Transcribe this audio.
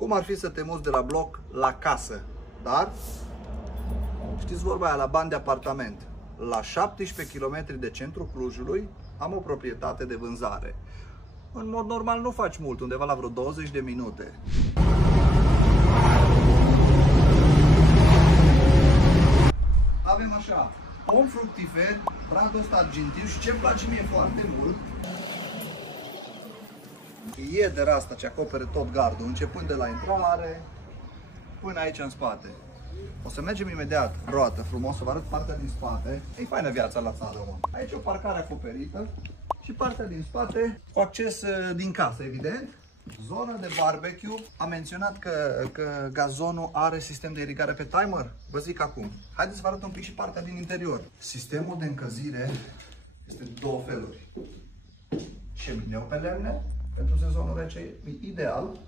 Cum ar fi să te muți de la bloc la casă? Dar, știți vorba aia, la bani de apartament. La 17 km de centrul Clujului am o proprietate de vânzare. În mod normal nu faci mult, undeva la vreo 20 de minute. Avem așa, pom fructifer, bradul ăsta argintiu și ce-mi place mie foarte mult, iedera asta ce acopere tot gardul, începând de la intrare până aici în spate. O să mergem imediat, roată, frumos, să vă arăt partea din spate. E faină viața la țară, mă. Aici o parcare acoperită și partea din spate cu acces din casă, evident. Zonă de barbecue. Am menționat că gazonul are sistem de irigare pe timer. Vă zic acum. Haideți să vă arăt un pic și partea din interior. Sistemul de încălzire este două feluri. Șemineu pe lemne, pentru sezonul rece e ideal.